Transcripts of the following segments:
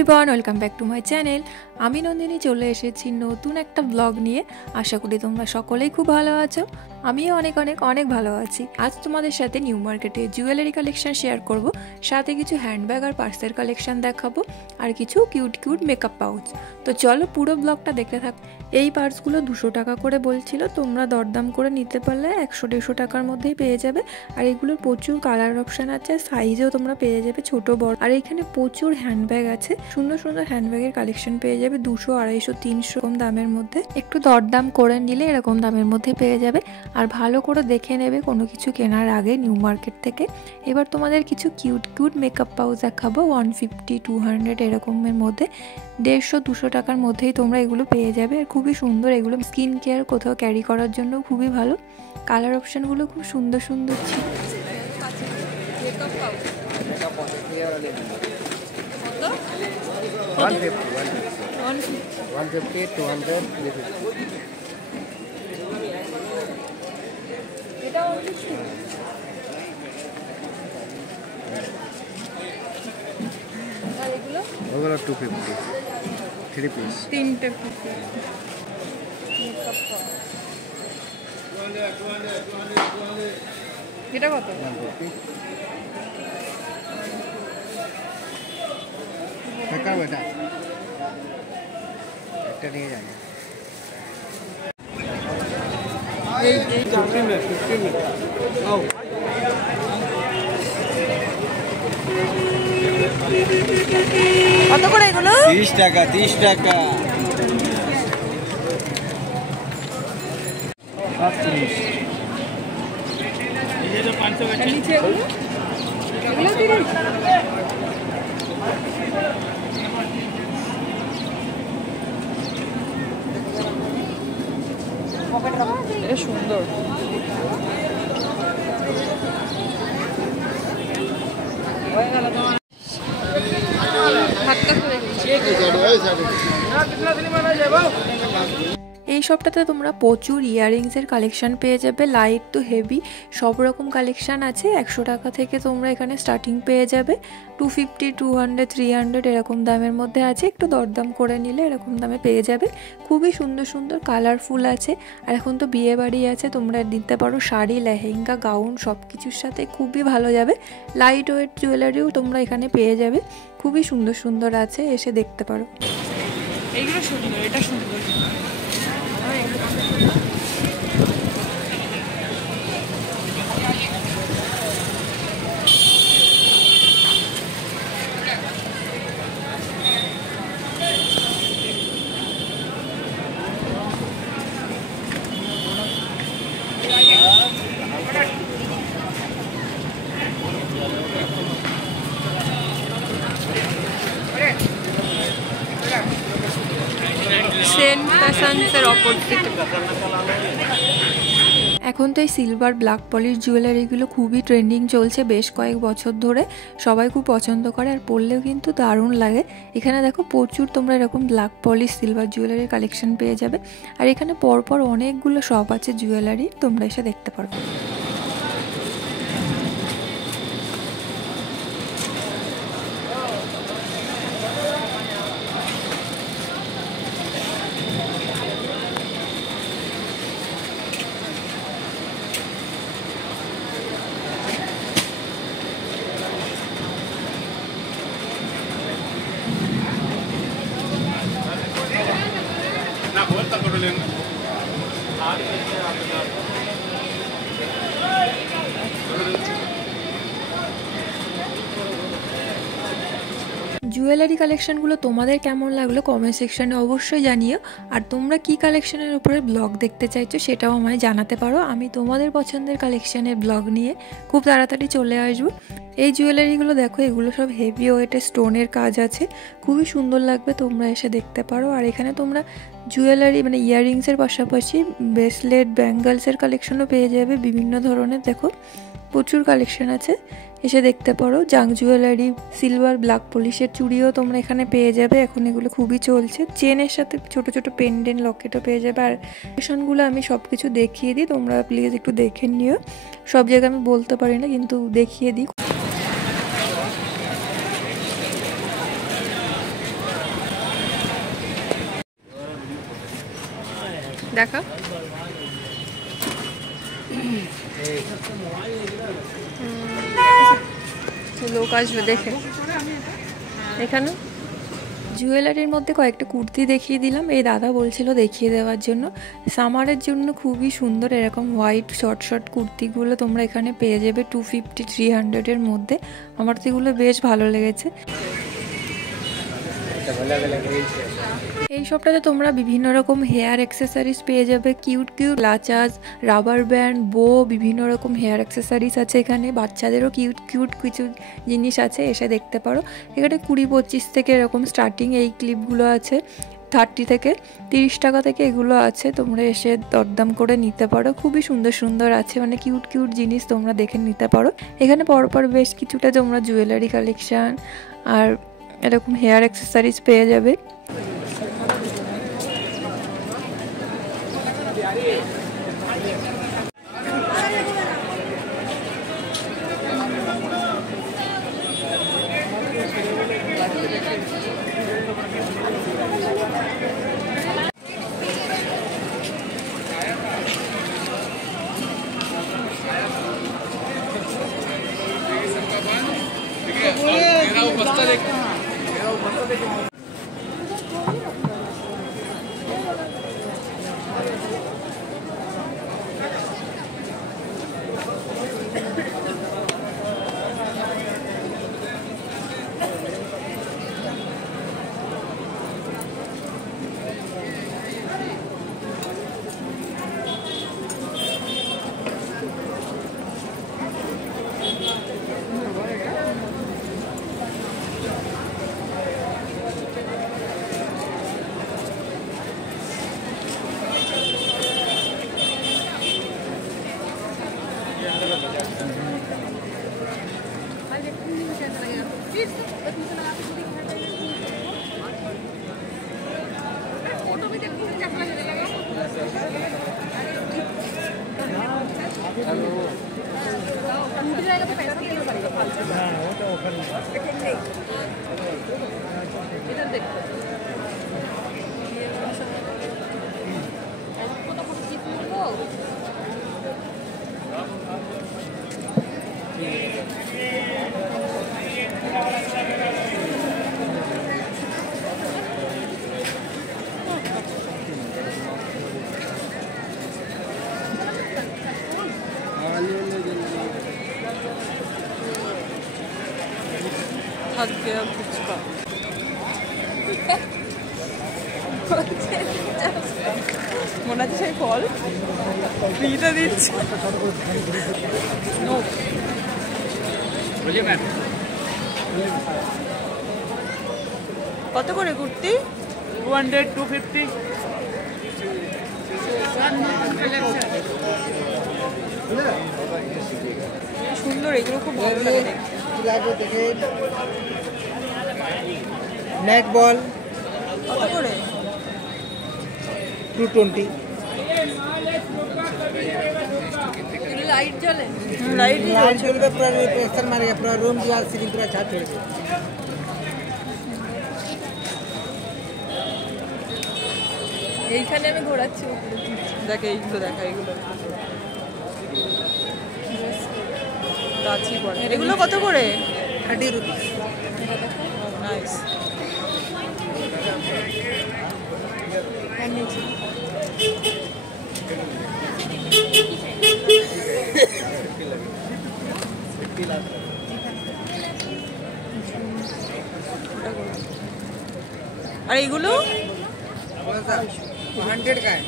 Everyone welcome back to my channel. आमी नंदिनी चले एसेছি नतून একটা ব্লগ নিয়ে। আশা করি তোমরা সকলেই খুব ভালো আছো। আমিও অনেক অনেক অনেক ভালো আছি। আজ তোমাদের সাথে নিউ মার্কেটে জুয়েলারি কালেকশন শেয়ার করব, সাথে কিছু হ্যান্ডব্যাগ আর পার্সের কালেকশন দেখাবো, আর কিছু কিউট কিউট মেকআপ পাউচ। তো চলো পুরো ব্লগটা দেখতে থাকো। এই পার্সগুলো 200 টাকা করে বলছিল, তোমরা দরদাম করে নিতে পারলে 100-150 টাকার মধ্যেই পেয়ে যাবে। আর এগুলোর প্রচুর কালার অপশন আছে, সাইজেও তোমরা পেয়ে যাবে ছোট বড়। আর এখানে প্রচুর হ্যান্ডব্যাগ আছে, সুন্দর সুন্দর হ্যান্ডব্যাগের কালেকশন পেয়ে যাবে 200, 250, 300 কম দামের মধ্যে। একটু দরদাম করে নিলে এরকম দামের মধ্যে পেয়ে যাবে। আর ভালো করে দেখে নেবে কোনো কিছু কেনার আগে নিউ মার্কেট থেকে। এবার তোমাদের কিছু কিউট কিউট মেকআপ পাউচ দেখাবো, 150, 200 এরকমের মধ্যে। 150-200 টাকার মধ্যেই তোমরা এগুলো পেয়ে যাবে। আর খুবই সুন্দর, এগুলো স্কিন কেয়ার কোথাও ক্যারি করার জন্য খুবই ভালো। কালার অপশনগুলো খুব সুন্দর সুন্দর ছিল। ওগুলো 250 3 পিস, তিনটে এটা কত? টাকা বেটা একটা নিয়ে যাবে। এই 15 মিনিট আও। কত করে এগুলো? 30 টাকা 30 টাকা। 30 ये जो 500 का नीचे এগুলো 30 পকেট রাখো, এটা সুন্দর। হয়ে গেল তোমার এই সবটাতে তোমরা প্রচুর ইয়াররিংসের কালেকশন পেয়ে যাবে, লাইট টু হেভি সব রকম কালেকশন আছে। 100 টাকা থেকে তোমরা এখানে স্টার্টিং পেয়ে যাবে, 250, 200, 300 এরকম দামের মধ্যে আছে। একটু দরদাম করে নিলে এরকম দামে পেয়ে যাবে। খুবই সুন্দর সুন্দর কালারফুল আছে। আর এখন তো বিয়ে বাড়ি আছে, তোমরা দিতে পারো শাড়ি, লেহেঙ্গা, গাউন সব কিছুর সাথে খুবই ভালো যাবে। লাইট ওয়েট জুয়েলারিও তোমরা এখানে পেয়ে যাবে, খুবই সুন্দর সুন্দর আছে, এসে দেখতে পারো। এইগুলো সুন্দর, এটা সুন্দর। এখন তো এই সিলভার ব্ল্যাক পলিশ জুয়েলারিগুলো খুবই ট্রেন্ডিং চলছে বেশ কয়েক বছর ধরে, সবাই খুব পছন্দ করে আর পরলেও কিন্তু দারুণ লাগে। এখানে দেখো প্রচুর তোমরা এরকম ব্ল্যাক পলিশ সিলভার জুয়েলারির কালেকশন পেয়ে যাবে। আর এখানে পরপর অনেকগুলো শপ আছে জুয়েলারি, তোমরা এসে দেখতে পারো। জুয়েলারি কালেকশনগুলো তোমাদের কেমন লাগলো কমেন্ট সেকশনে অবশ্যই জানিও। আর তোমরা কি কালেকশনের উপরে ব্লগ দেখতে চাইছো সেটাও আমায় জানাতে পারো। আমি তোমাদের পছন্দের কালেকশনের ব্লগ নিয়ে খুব তাড়াতাড়ি চলে আসবো। এই জুয়েলারিগুলো দেখো, এগুলো সব হেভি ওয়েটের স্টোনের কাজ আছে, খুবই সুন্দর লাগবে, তোমরা এসে দেখতে পারো। আর এখানে তোমরা জুয়েলারি মানে ইয়াররিংসের পাশাপাশি ব্রেসলেট, ব্যাঙ্গলসের কালেকশনও পেয়ে যাবে বিভিন্ন ধরনের। দেখো প্রচুর কালেকশন আছে, এসে দেখতে পারো। জাং জুয়েলারি, সিলভার ব্ল্যাক পলিশের চুড়িও তোমরা এখানে পেয়ে যাবে, এখন এগুলো খুবই চলছে। চেনের সাথে ছোট ছোট পেন্ডেন্ট, লকেটও পেয়ে যাবে। আর কালেকশনগুলো আমি সব কিছু দেখিয়ে দিই, তোমরা প্লিজ একটু দেখে নিও। সব জায়গায় আমি বলতে পারি না, কিন্তু দেখিয়ে দিই। দেখা লোক আসবে দেখে। এখানে জুয়েলারির মধ্যে কয়েকটা কুর্তি দেখিয়ে দিলাম, এই দাদা বলছিল দেখিয়ে দেওয়ার জন্য। সামারের জন্য খুবই সুন্দর এরকম হোয়াইট শর্ট শর্ট কুর্তিগুলো তোমরা এখানে পেয়ে যাবে 250-300-এর মধ্যে। আমার তো এগুলো বেশ ভালো লেগেছে। এই সবটাতে তোমরা বিভিন্ন রকম হেয়ার অ্যাক্সেসরিজ পেয়ে যাবে, কিউট কিউট লাচাস, রাবার ব্যান্ড, বো, বিভিন্ন রকম হেয়ার অ্যাক্সেসরিজ আছে এখানে। বাচ্চাদেরও কিউট কিউট কিছু জিনিস আছে, এসে দেখতে পারো। এখানে 20-25 থেকে এরকম স্টার্টিং এই ক্লিপগুলো আছে, 30 থেকে 30 টাকা থেকে এগুলো আছে, তোমরা এসে দরদাম করে নিতে পারো। খুবই সুন্দর সুন্দর আছে, মানে কিউট কিউট জিনিস তোমরা দেখে নিতে পারো। এখানে পরপর বেশ কিছুটা তোমরা জুয়েলারি কালেকশান আর এরকম হেয়ার অ্যাক্সেসরিজ পেয়ে যাবে। थक गया ফুচকা। মনে হচ্ছে সেই ফল ফ্রিতে দিচ্ছে। কত করে কুর্তি? 200-250। সুন্দর, এগুলো খুব ভালো লাগে দেখতে। नेक बॉल কত করে? 220। লাইট জ্বলে, লাইট लाइट जलবে पूरा रिफ्लेक्शन मारेगा, पूरा रूम दीवार सीलिंग पूरा छाप छोड़ेगा। এইখানে আমি ঘোরাচ্ছি। দেখ এইগুলো, দেখা এইগুলো গাছি পড়ে। এগুলো কত করে? 30 रुपीस। নাইস। আর এইগুলো 100 का है।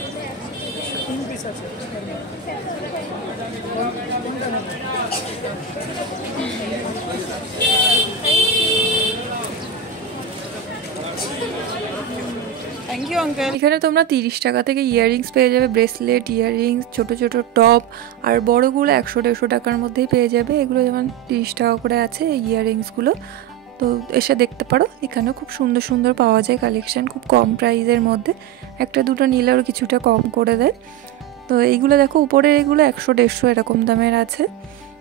Thank you uncle. এখানে তোমরা 30 টাকা থেকে ইয়াররিংস পেয়ে যাবে, ব্রেসলেট, ইয়াররিংস, ছোট ছোট টপ, আর বড়গুলো 100-150 টাকার মধ্যেই পেয়ে যাবে। এগুলো যেমন 30 টাকা করে আছে এই ইয়াররিংসগুলো, তো এসে দেখতে পারো। এখানেও খুব সুন্দর সুন্দর পাওয়া যায় কালেকশান, খুব কম প্রাইসের মধ্যে। একটা দুটো নিলেও কিছুটা কম করে দেয়। তো এইগুলো দেখো, উপরের এগুলো 100-150 এরকম দামের আছে।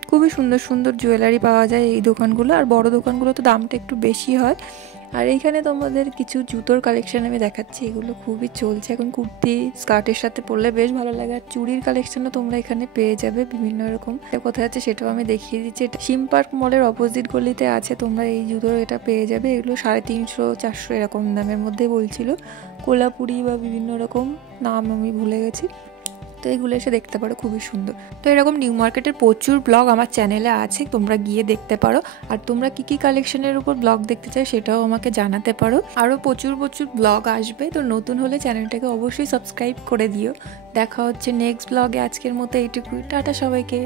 খুবই সুন্দর সুন্দর জুয়েলারি পাওয়া যায় এই দোকানগুলো। আর বড় দোকানগুলো তো দামটা একটু বেশি হয়, আর এইখানে তোমাদের কিছু জুতোর কালেকশন আমি দেখাচ্ছি, এগুলো খুবই চলছে এখন, কুর্তি স্কার্টের সাথে পরলে বেশ ভালো লাগে। আর চুড়ির কালেকশনও তোমরা এখানে পেয়ে যাবে বিভিন্ন রকম। কোথায় আছে সেটাও আমি দেখিয়ে দিচ্ছি। এটা সিম পার্ক মলের অপোজিট গলিতে আছে, তোমরা এই জুতোর এটা পেয়ে যাবে। এগুলো 350-400 এরকম দামের মধ্যে বলছিল, কোলাপুরি বা বিভিন্ন রকম নাম আমি ভুলে গেছি। তো এগুলো এসে দেখতে পারো, খুবই সুন্দর। তো এরকম নিউ মার্কেটের প্রচুর ব্লগ আমার চ্যানেলে আছে, তোমরা গিয়ে দেখতে পারো। আর তোমরা কি কি কালেকশনের উপর ব্লগ দেখতে চাও সেটাও আমাকে জানাতে পারো। আরও প্রচুর ব্লগ আসবে, তো নতুন হলে চ্যানেলটাকে অবশ্যই সাবস্ক্রাইব করে দিও। দেখা হচ্ছে নেক্সট ব্লগে। আজকের মতো এইটুকুই, টাটা সবাইকে।